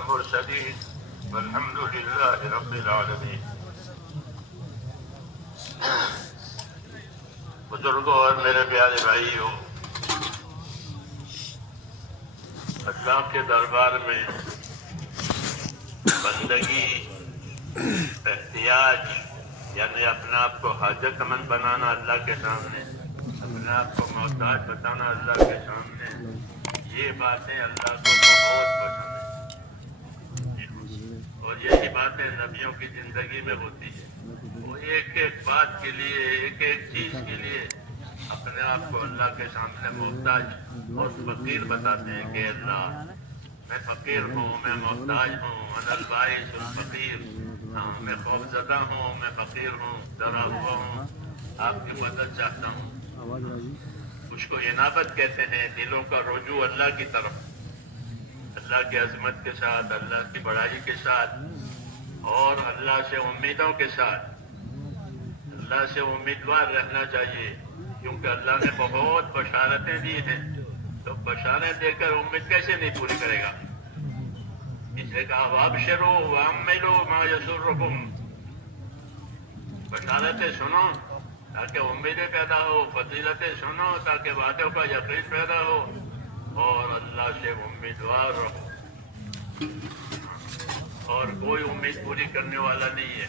المرسلين والحمد لله رب العالمين. بزرگوں اور میرے پیارے بھائیوں، اللہ کے دربار میں بندگی، احتیاج یعنی اپنے آپ کو حاجت مند بنانا اللہ کے سامنے، اپنے آپ کو محتاج بتانا اللہ کے سامنے، یہ باتیں اللہ کو بہت پسند ہیں، اور یہی باتیں نبیوں کی زندگی میں ہوتی ہیں. وہ ایک ایک بات کے لیے، ایک ایک چیز کے لیے اپنے آپ کو اللہ کے سامنے محتاج اور فقیر بتاتے ہیں کہ اللہ میں فقیر ہوں، میں محتاج ہوں، انا البائس الفقیر، میں خوفزدہ ہوں، میں فقیر ہوں، ڈرا ہوا ہوں، آپ کی مدد چاہتا ہوں. اس کو انابت کہتے ہیں، دلوں کا رجوع اللہ کی طرف، اللہ کی عظمت کے ساتھ، اللہ کی بڑائی کے ساتھ، اور اللہ سے امیدوں کے ساتھ. اللہ سے امیدوار رہنا چاہیے، کیونکہ اللہ نے بہت بشارتیں دی ہیں، تو بشارتیں دے کر امید کیسے نہیں پوری کرے گا؟ اس نے کہا وابشروا واملوا ما یسرکم، بشارتیں سنو تاکہ امیدیں پیدا ہو، فضیلتیں سنو تاکہ وعدوں کا یقین پیدا ہو، اور اللہ سے امیدوار رہو. اور کوئی امید پوری کرنے والا نہیں ہے،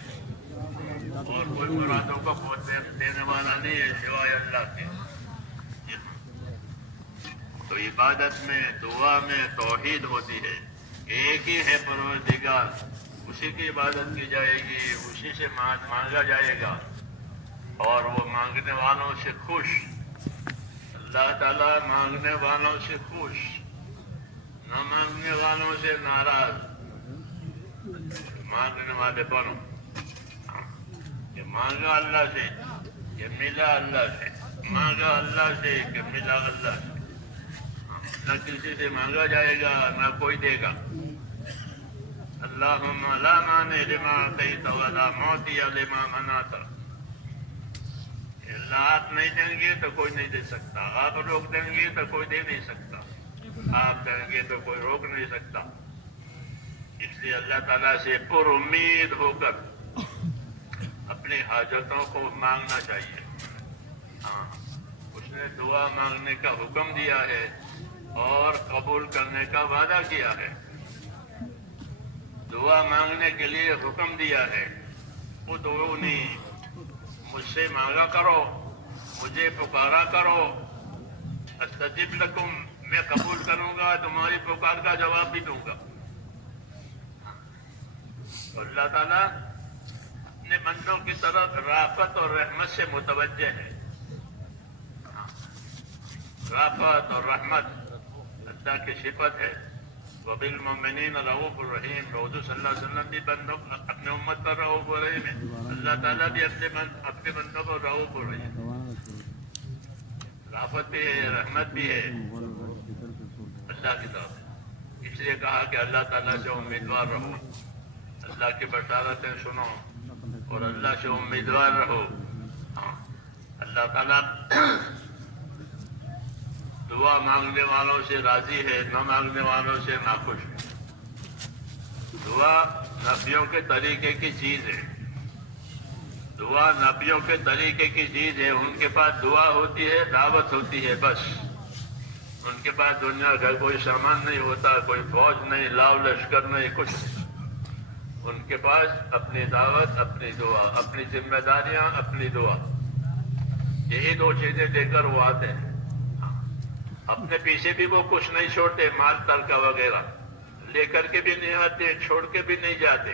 اور کوئی مرادوں کا پہنچ دینے والا نہیں ہے سوائے اللہ کے. تو عبادت میں، دعا میں توحید ہوتی ہے، ایک ہی ہے پروردگار، اسی کی عبادت کی جائے گی، اسی سے مانگا جائے گا، اور وہ مانگنے والوں سے خوش. اللہ تعالیٰ مانگنے والوں سے خوش، نہ مانگنے والوں سے ناراض. مانگنے والے بنو، کہ مانگا اللہ سے کہ ملا اللہ سے، مانگا اللہ سے کہ ملا اللہ سے. نہ کسی سے مانگا جائے گا، نہ کوئی دے گا. اللہم لا مانع لما اعطیت ولا معطی لما منعت. اللہ آپ نہیں دیں گے تو کوئی نہیں دے سکتا، آپ روک دیں گے تو کوئی دے نہیں سکتا، آپ دیں گے تو کوئی روک نہیں سکتا. اس لیے اللہ تعالیٰ سے پر امید ہو کر اپنی حاجتوں کو مانگنا چاہیے. ہاں، اس نے دعا مانگنے کا حکم دیا ہے اور قبول کرنے کا وعدہ کیا ہے. دعا مانگنے کے لیے حکم دیا ہے، ادعونی، مجھ سے مانگا کرو، مجھے پکارا کرو، استجب لکم، میں قبول کروں گا، تمہاری پکار کا جواب بھی دوں گا. اللہ تعالیٰ اپنے بندوں کی طرف رافت اور رحمت سے متوجہ ہے. رافت اور رحمت اللہ کی صفت ہے. وبالمؤمنین رؤوف الرحیم، حضور صلی اللہ علیہ وسلم بھی اپنے امت پر رؤوف الرحیم ہے، اللہ تعالیٰ بھی اپنے بندوں کو رؤوف الرحیم. رافت بھی ہے، رحمت بھی ہے اللہ کی طرف. اس لیے کہا کہ اللہ تعالیٰ سے امیدوار رہو، اللہ کی بشارتیں سنو اور اللہ سے امیدوار رہو. اللہ تعالیٰ دعا مانگنے والوں سے راضی ہے، نہ مانگنے والوں سے ناخوش ہے. دعا نبیوں کے طریقے کی چیز ہے، دعا نبیوں کے طریقے کی چیز ہے. ان کے پاس دعا ہوتی ہے، دعوت ہوتی ہے، بس. ان کے پاس دنیا کا کوئی سامان نہیں ہوتا، کوئی فوج نہیں، لاؤ لشکر نہیں، کچھ نہیں. ان کے پاس اپنی دعوت، اپنی دعا، اپنی ذمہ داریاں، اپنی دعا، یہی دو چیزیں دے کر وہ آتے ہیں. اپنے پیچھے بھی وہ کچھ نہیں چھوڑتے، مال ترکہ وغیرہ لے کر کے بھی نہیں آتے، چھوڑ کے بھی نہیں جاتے.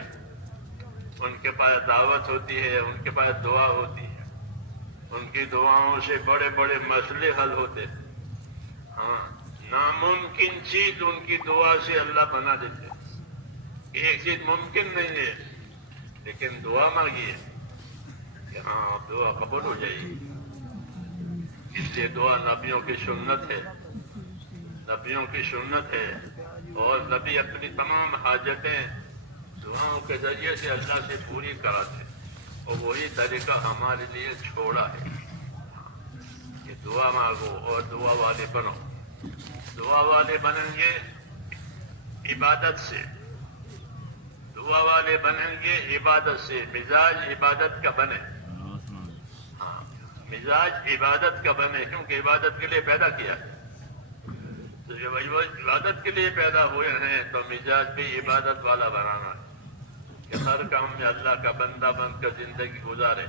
ان کے پاس دعوت ہوتی ہے، ان کے پاس دعا ہوتی ہے. ان کی دعاؤں سے بڑے بڑے مسئلے حل ہوتے ہیں. ہاں، ناممکن چیز ان کی دعا سے اللہ بنا دیتے. ایک چیز ممکن نہیں ہے، لیکن دعا مانگیے کہ ہاں دعا قبول ہو جائے گی. اس لیے دعا نبیوں کی سنت ہے، نبیوں کی سنت ہے. اور نبی اپنی تمام حاجتیں دعاؤں کے ذریعے سے اللہ سے پوری کراتے، اور وہی طریقہ ہمارے لیے چھوڑا ہے کہ دعا مانگو اور دعا والے بنو. دعا والے بنیں گے عبادت سے، دعا والے بنیں گے عبادت سے، مزاج عبادت کا بنے. ہاں، مزاج عبادت کا بنے، کیونکہ عبادت کے لیے پیدا کیا ہے. تو جب عبادت کے لیے پیدا ہوئے ہیں تو مزاج بھی عبادت والا بنانا ہے کہ ہر کام میں اللہ کا بندہ بن کر زندگی گزارے،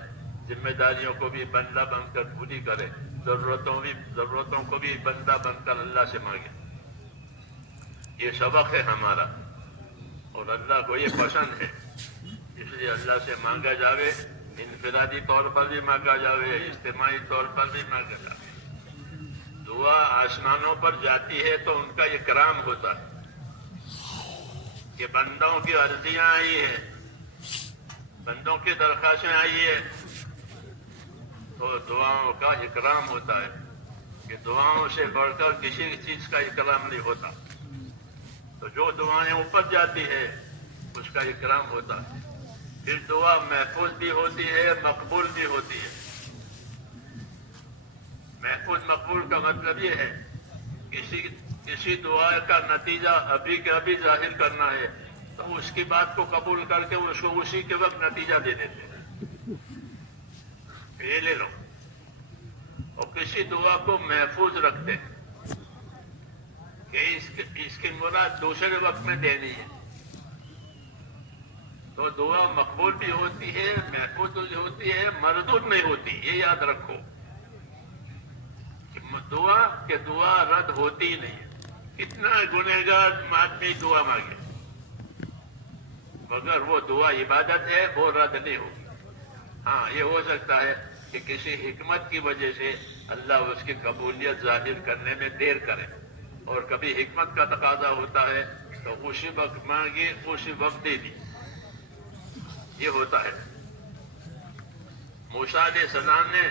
ذمہ داریوں کو بھی بندہ بن کر پوری کرے، ضرورتوں کو بھی بندہ بن کر اللہ سے مانگے. یہ سبق ہے ہمارا، اور اللہ کو یہ پسند ہے. اس لیے اللہ سے مانگا جاوے، انفرادی طور پر بھی مانگا جاوے، اجتماعی طور پر بھی مانگا جاوے. دعا آسمانوں پر جاتی ہے تو ان کا اکرام ہوتا ہے کہ بندوں کی عرضیاں آئی ہیں، بندوں کی درخواستیں آئی ہیں، تو دعاؤں کا اکرام ہوتا ہے کہ دعاؤں سے بڑھ کر کسی چیز کا اکرام نہیں ہوتا. تو جو دعائیں اوپر جاتی ہے اس کا اکرام ہوتا ہے. پھر دعا محفوظ بھی ہوتی ہے، مقبول بھی ہوتی ہے. محفوظ مقبول کا مطلب یہ ہے کسی دعا کا نتیجہ ابھی کے ابھی ظاہر کرنا ہے تو اس کی بات کو قبول کر کے اس کو اسی کے وقت نتیجہ دے دیتے ہیں، یہ لے لو. اور کسی دعا کو محفوظ رکھتے ہیں کہ اس کی مراد دوسرے وقت میں دینی ہے. تو دعا مقبول بھی ہوتی ہے، محفوظ بھی ہوتی ہے، مردود نہیں ہوتی. یہ یاد رکھو کہ دعا رد ہوتی ہی نہیں ہے. کتنا گنہگار آدمی دعا مانگے مگر وہ دعا عبادت ہے، وہ رد نہیں ہوگی. ہاں، یہ ہو سکتا ہے کہ کسی حکمت کی وجہ سے اللہ اس کی قبولیت ظاہر کرنے میں دیر کرے، اور کبھی حکمت کا تقاضا ہوتا ہے تو اسی وقت مانگی، اسی وقت دے دی. یہ ہوتا ہے. موسیٰ علیہ السلام نے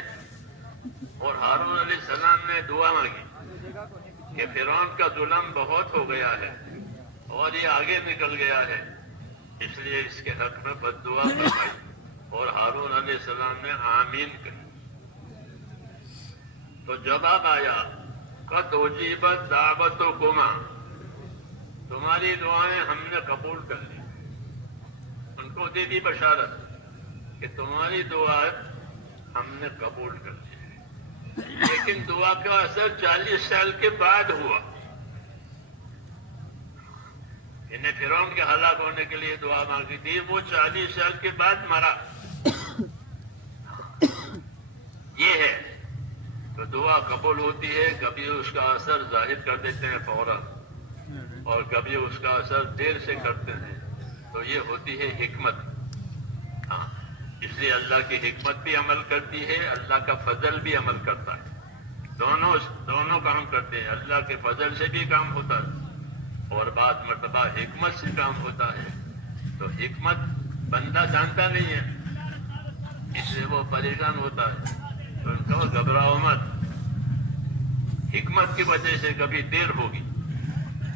اور ہارون علیہ السلام نے دعا مانگی کہ فرعون کا ظلم بہت ہو گیا ہے اور یہ آگے نکل گیا ہے، اس لیے اس کے حق میں بد دعا فرمائی، اور ہارون علیہ السلام نے آمین کہی. تو جواب آیا قد اجیبت دعوتکما، تمہاری دعائیں ہم نے قبول کر لی. ان کو دے دی بشارت کہ تمہاری دعائیں ہم نے قبول کر لی. لیکن دعا کا اثر 40 سال کے بعد ہوا. انہیں فرعون کے ہلاک ہونے کے لیے دعا مانگی تھی، وہ 40 سال کے بعد مرا. یہ ہے تو دعا قبول ہوتی ہے، کبھی اس کا اثر ظاہر کر دیتے ہیں فوراً، اور کبھی اس کا اثر دیر سے کرتے ہیں. تو یہ ہوتی ہے حکمت. ہاں، اس لیے اللہ کی حکمت بھی عمل کرتی ہے، اللہ کا فضل بھی عمل کرتا ہے. دونوں کام کرتے ہیں. اللہ کے فضل سے بھی کام ہوتا ہے اور بعض مرتبہ حکمت سے کام ہوتا ہے. تو حکمت بندہ جانتا نہیں ہے، اس لیے وہ پریشان ہوتا ہے. تو ان کو گھبراؤ مت، حکمت کی وجہ سے کبھی دیر ہوگی،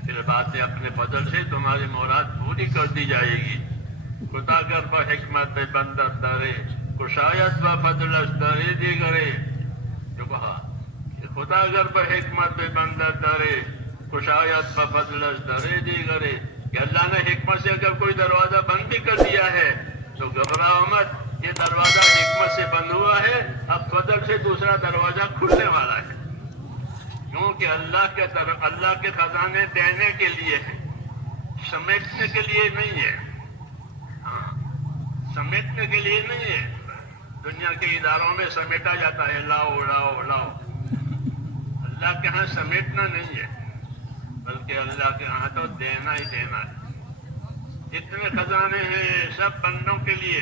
پھر بعد میں اپنے فضل سے تمہاری مراد پوری کر دی جائے گی. خدا گر پر حکمت بندہ دارے، کشایت و فضل دارے دی گرے. جو کہا کہ خدا گر پر حکمت بندہ دارے، کشایت و فضل دارے دی گرے، کہ اللہ نے حکمت سے اگر کوئی دروازہ بند بھی کر دیا ہے تو گھبراؤ مت، یہ دروازہ حکمت سے بند ہوا ہے، اب فضل سے دوسرا دروازہ کھلنے والا ہے. کیونکہ اللہ کے خزانے دینے کے لیے ہے، سمیٹنے کے لیے نہیں ہے. سمیٹنے کے لیے نہیں ہے. دنیا کے اداروں میں سمیٹا جاتا ہے، لاؤ لاؤ لاؤ. اللہ کے ہاں سمیٹنا نہیں ہے، بلکہ اللہ کے ہاں تو دینا ہی دینا ہے. جتنے خزانے ہیں سب بندوں کے لیے.